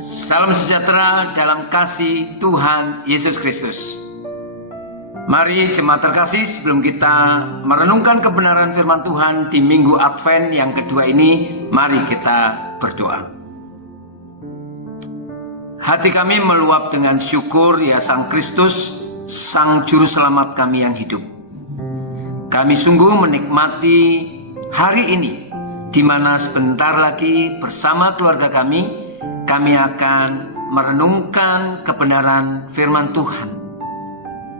Salam sejahtera dalam kasih Tuhan Yesus Kristus. Mari jemaat terkasih, sebelum kita merenungkan kebenaran firman Tuhan di Minggu Advent yang kedua ini, mari kita berdoa. Hati kami meluap dengan syukur ya Sang Kristus, Sang Juru Selamat kami yang hidup. Kami sungguh menikmati hari ini, di mana sebentar lagi bersama keluarga kami akan merenungkan kebenaran firman Tuhan.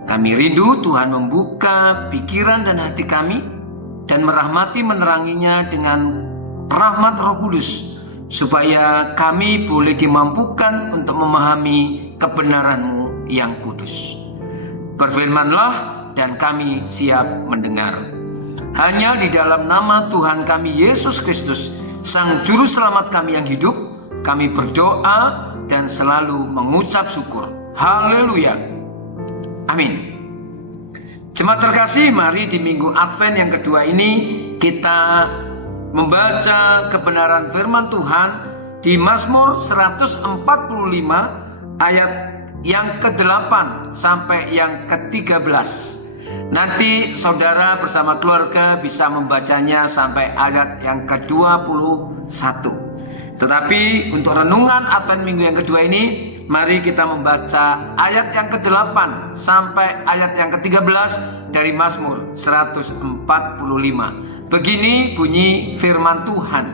Kami rindu Tuhan membuka pikiran dan hati kami dan merahmati meneranginya dengan rahmat Roh Kudus, supaya kami boleh dimampukan untuk memahami kebenaran-Mu yang kudus. Berfirmanlah dan kami siap mendengar. Hanya di dalam nama Tuhan kami Yesus Kristus, Sang Juru Selamat kami yang hidup, kami berdoa dan selalu mengucap syukur. Haleluya. Amin. Jemaat terkasih, mari di Minggu Advent yang kedua ini kita membaca kebenaran firman Tuhan di Mazmur 145 ayat yang ke-8 sampai yang ke-13. Nanti saudara bersama keluarga bisa membacanya sampai ayat yang ke-21. Tetapi untuk renungan Advent minggu yang kedua ini, mari kita membaca ayat yang ke-8 sampai ayat yang ke-13 dari Mazmur 145. Begini bunyi firman Tuhan.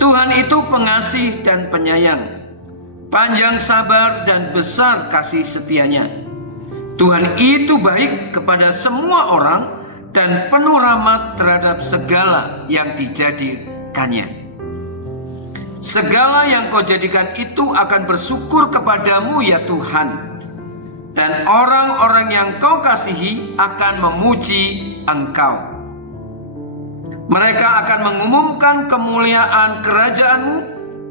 Tuhan itu pengasih dan penyayang, panjang sabar dan besar kasih setianya. Tuhan itu baik kepada semua orang dan penuh rahmat terhadap segala yang dijadikannya. Segala yang kau jadikan itu akan bersyukur kepadamu ya Tuhan, dan orang-orang yang kau kasihi akan memuji Engkau. Mereka akan mengumumkan kemuliaan kerajaan-Mu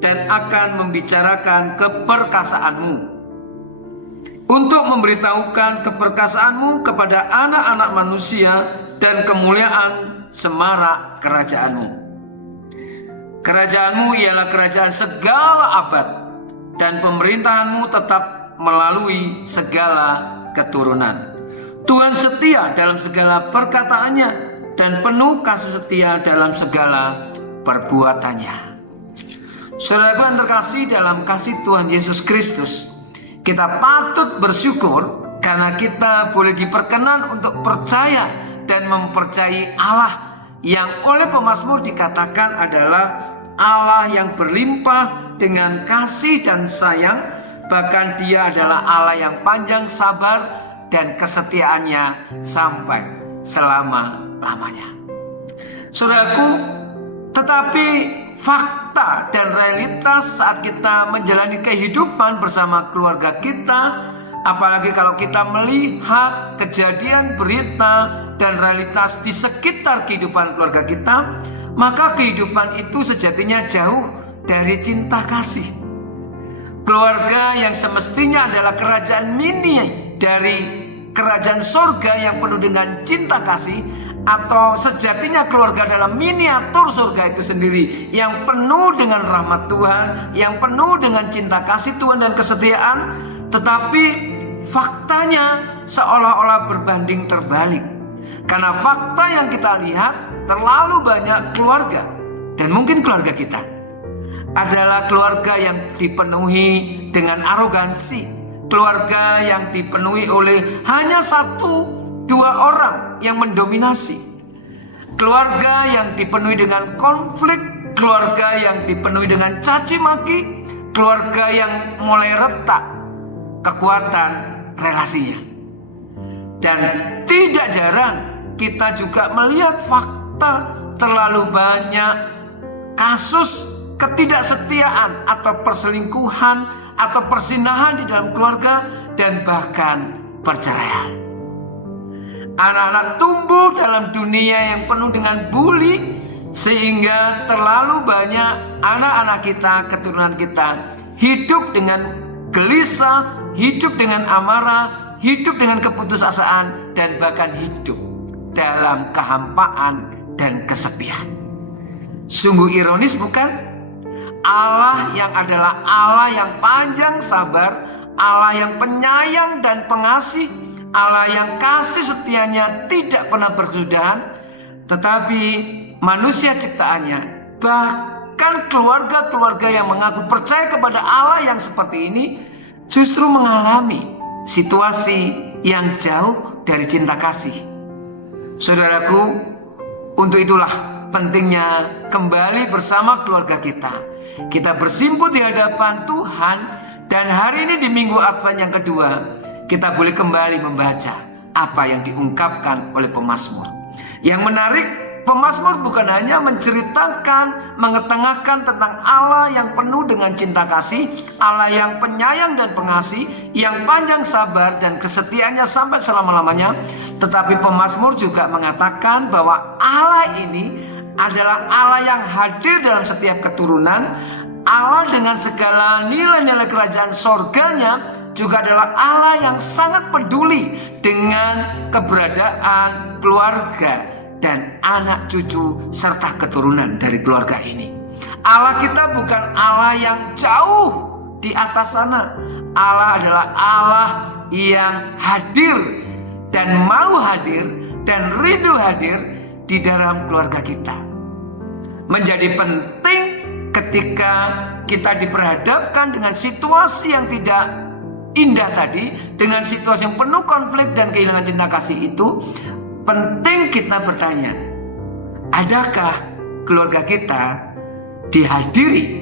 dan akan membicarakan keperkasaanmu, untuk memberitahukan keperkasaanmu kepada anak-anak manusia dan kemuliaan semarak kerajaan-Mu. Kerajaan-Mu ialah kerajaan segala abad, dan pemerintahan-Mu tetap melalui segala keturunan. Tuhan setia dalam segala perkataannya dan penuh kasih setia dalam segala perbuatannya. Saudaraku yang terkasih dalam kasih Tuhan Yesus Kristus, kita patut bersyukur karena kita boleh diperkenan untuk percaya dan mempercayai Allah yang oleh pemazmur dikatakan adalah Allah yang berlimpah dengan kasih dan sayang. Bahkan Dia adalah Allah yang panjang sabar dan kesetiaannya sampai selama-lamanya. Saudaraku, tetapi fakta dan realitas saat kita menjalani kehidupan bersama keluarga kita, apalagi kalau kita melihat kejadian, berita, dan realitas di sekitar kehidupan keluarga kita, maka kehidupan itu sejatinya jauh dari cinta kasih. Keluarga yang semestinya adalah kerajaan mini dari kerajaan surga yang penuh dengan cinta kasih, atau sejatinya keluarga dalam miniatur surga itu sendiri yang penuh dengan rahmat Tuhan, yang penuh dengan cinta kasih Tuhan dan kesetiaan. Tetapi faktanya seolah-olah berbanding terbalik. Karena fakta yang kita lihat, terlalu banyak keluarga, dan mungkin keluarga kita adalah keluarga yang dipenuhi dengan arogansi, keluarga yang dipenuhi oleh hanya 1-2 orang yang mendominasi, keluarga yang dipenuhi dengan konflik, keluarga yang dipenuhi dengan caci maki, keluarga yang mulai retak kekuatan relasinya. Dan tidak jarang kita juga melihat fakta terlalu banyak kasus ketidaksetiaan atau perselingkuhan atau persinahan di dalam keluarga, dan bahkan perceraian. Anak-anak tumbuh dalam dunia yang penuh dengan bully, sehingga terlalu banyak anak-anak kita, keturunan kita hidup dengan gelisah, hidup dengan amarah, hidup dengan keputusasaan, dan bahkan hidup dalam kehampaan dan kesepian. Sungguh ironis bukan? Allah yang adalah Allah yang panjang sabar, Allah yang penyayang dan pengasih, Allah yang kasih setianya tidak pernah bersudahan. Tetapi manusia ciptaannya, bahkan keluarga-keluarga yang mengaku percaya kepada Allah yang seperti ini, justru mengalami situasi yang jauh dari cinta kasih. Saudaraku, untuk itulah pentingnya kembali bersama keluarga kita. Kita bersimpuh di hadapan Tuhan, dan hari ini di Minggu Advent yang kedua, kita boleh kembali membaca apa yang diungkapkan oleh pemazmur. Yang menarik, pemazmur bukan hanya menceritakan, mengetengahkan tentang Allah yang penuh dengan cinta kasih, Allah yang penyayang dan pengasih, yang panjang sabar dan kesetiaannya sampai selama-lamanya. Tetapi pemazmur juga mengatakan bahwa Allah ini adalah Allah yang hadir dalam setiap keturunan. Allah dengan segala nilai-nilai kerajaan sorganya juga adalah Allah yang sangat peduli dengan keberadaan keluarga dan anak cucu serta keturunan dari keluarga ini. Allah kita bukan Allah yang jauh di atas sana. Allah adalah Allah yang hadir dan mau hadir dan rindu hadir di dalam keluarga kita. Menjadi penting ketika kita diperhadapkan dengan situasi yang tidak indah tadi, dengan situasi yang penuh konflik dan kehilangan cinta kasih itu, penting kita bertanya, adakah keluarga kita dihadiri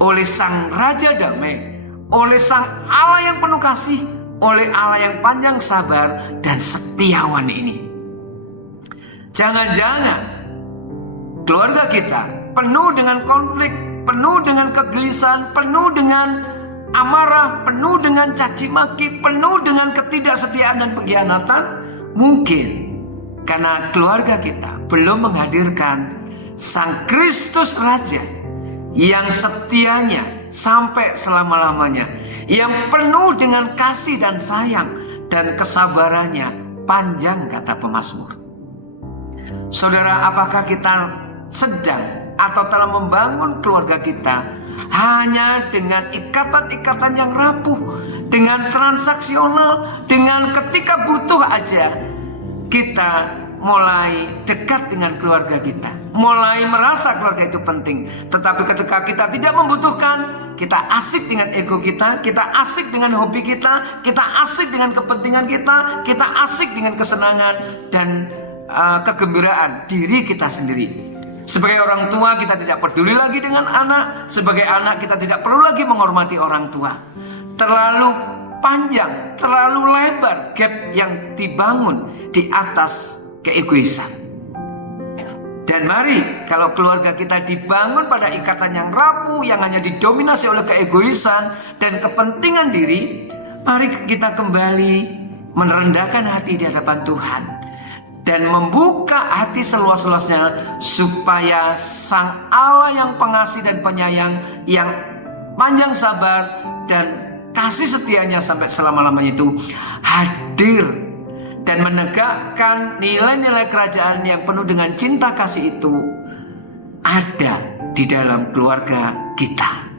oleh Sang Raja Damai, oleh Sang Allah yang penuh kasih, oleh Allah yang panjang sabar dan setiawan ini? Jangan-jangan keluarga kita penuh dengan konflik, penuh dengan kegelisahan, penuh dengan amarah, penuh dengan caci maki, penuh dengan ketidaksetiaan dan pengkhianatan. Mungkin karena keluarga kita belum menghadirkan Sang Kristus Raja yang setianya sampai selama-lamanya, yang penuh dengan kasih dan sayang, dan kesabarannya panjang, kata pemazmur. Saudara, apakah kita sedang atau telah membangun keluarga kita hanya dengan ikatan-ikatan yang rapuh, dengan transaksional, dengan ketika butuh aja kita mulai dekat dengan keluarga kita, mulai merasa keluarga itu penting. Tetapi ketika kita tidak membutuhkan, kita asik dengan ego kita asik dengan hobi kita asik dengan kepentingan kita asik dengan kesenangan dan kegembiraan diri kita sendiri. Sebagai orang tua kita tidak peduli lagi dengan anak. Sebagai anak kita tidak perlu lagi menghormati orang tua. Terlalu panjang, terlalu lebar gap yang dibangun di atas keegoisan. Dan mari, kalau keluarga kita dibangun pada ikatan yang rapuh, yang hanya didominasi oleh keegoisan dan kepentingan diri, mari kita kembali merendahkan hati di hadapan Tuhan dan membuka hati seluas-luasnya supaya Sang Allah yang pengasih dan penyayang, yang panjang sabar dan kasih setianya sampai selama-lamanya itu hadir dan menegakkan nilai-nilai kerajaan yang penuh dengan cinta kasih itu ada di dalam keluarga kita,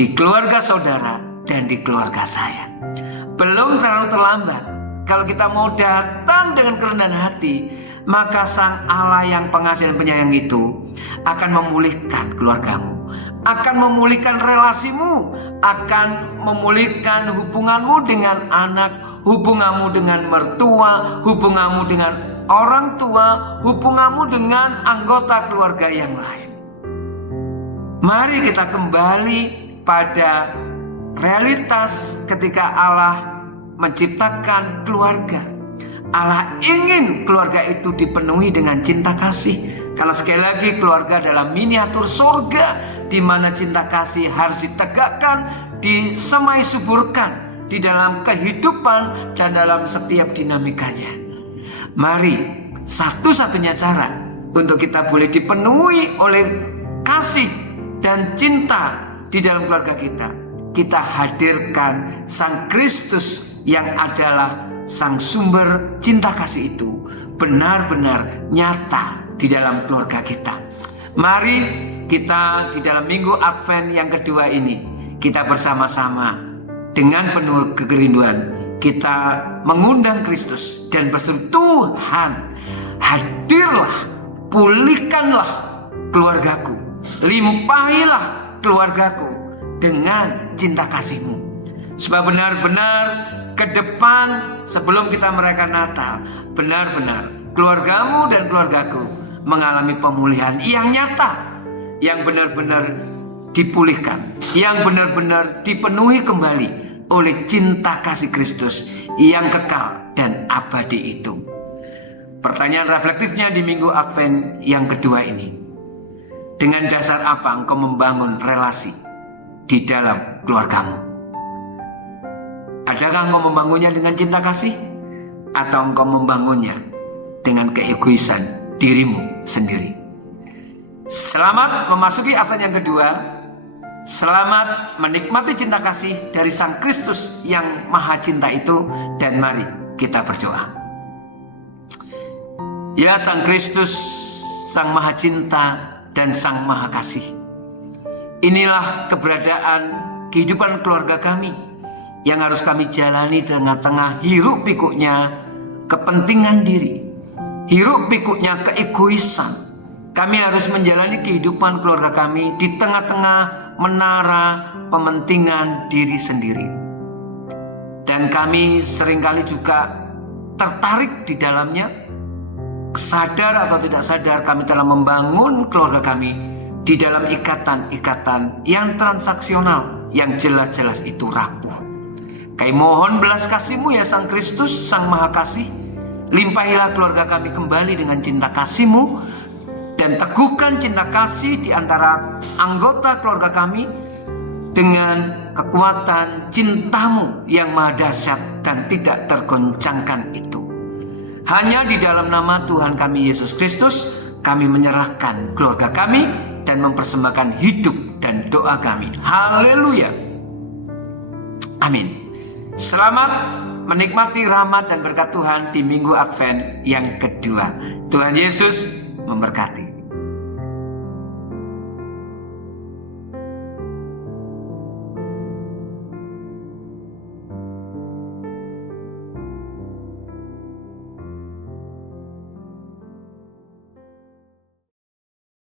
di keluarga saudara dan di keluarga saya. Belum terlalu terlambat. Kalau kita mau datang dengan kerendahan hati, maka Sang Allah yang pengasih dan penyayang itu akan memulihkan keluargamu, akan memulihkan relasimu, akan memulihkan hubunganmu dengan anak, hubunganmu dengan mertua, hubunganmu dengan orang tua, hubunganmu dengan anggota keluarga yang lain. Mari kita kembali pada realitas ketika Allah menciptakan keluarga. Allah ingin keluarga itu dipenuhi dengan cinta kasih. Karena sekali lagi keluarga adalah miniatur surga, di mana cinta kasih harus ditegakkan, disemai suburkan di dalam kehidupan dan dalam setiap dinamikanya. Mari, satu-satunya cara untuk kita boleh dipenuhi oleh kasih dan cinta di dalam keluarga kita hadirkan Sang Kristus yang adalah Sang sumber cinta kasih itu benar-benar nyata di dalam keluarga kita. Mari kita di dalam minggu Advent yang kedua ini, kita bersama-sama dengan penuh kerinduan, kita mengundang Kristus dan berseru, Tuhan, hadirlah, pulihkanlah keluargaku, limpahilah keluargaku dengan cinta kasih-Mu. Sebab benar-benar ke depan sebelum kita merayakan Natal, benar-benar keluargamu dan keluargaku mengalami pemulihan yang nyata, yang benar-benar dipulihkan, yang benar-benar dipenuhi kembali oleh cinta kasih Kristus yang kekal dan abadi itu. Pertanyaan reflektifnya di minggu Advent yang kedua ini, dengan dasar apa engkau membangun relasi di dalam keluargamu? Adakah engkau membangunnya dengan cinta kasih, atau engkau membangunnya dengan keegoisan dirimu sendiri? Selamat memasuki Advent yang kedua. Selamat menikmati cinta kasih dari Sang Kristus yang Maha Cinta itu. Dan mari kita berdoa. Ya Sang Kristus, Sang Maha Cinta dan Sang Maha Kasih, inilah keberadaan kehidupan keluarga kami yang harus kami jalani di tengah-tengah hiruk pikuknya kepentingan diri, hiruk pikuknya keegoisan. Kami harus menjalani kehidupan keluarga kami di tengah-tengah menara pementingan diri sendiri. Dan kami seringkali juga tertarik di dalamnya, sadar atau tidak sadar kami telah membangun keluarga kami di dalam ikatan-ikatan yang transaksional, yang jelas-jelas itu rapuh. Kami mohon belas kasih-Mu ya Sang Kristus, Sang Maha Kasih, limpahilah keluarga kami kembali dengan cinta kasih-Mu, dan teguhkan cinta kasih di antara anggota keluarga kami dengan kekuatan cinta-Mu yang maha dahsyat dan tidak tergoncangkan itu. Hanya di dalam nama Tuhan kami Yesus Kristus, kami menyerahkan keluarga kami dan mempersembahkan hidup dan doa kami. Haleluya. Amin. Selamat menikmati rahmat dan berkat Tuhan di minggu Advent yang kedua. Tuhan Yesus memberkati.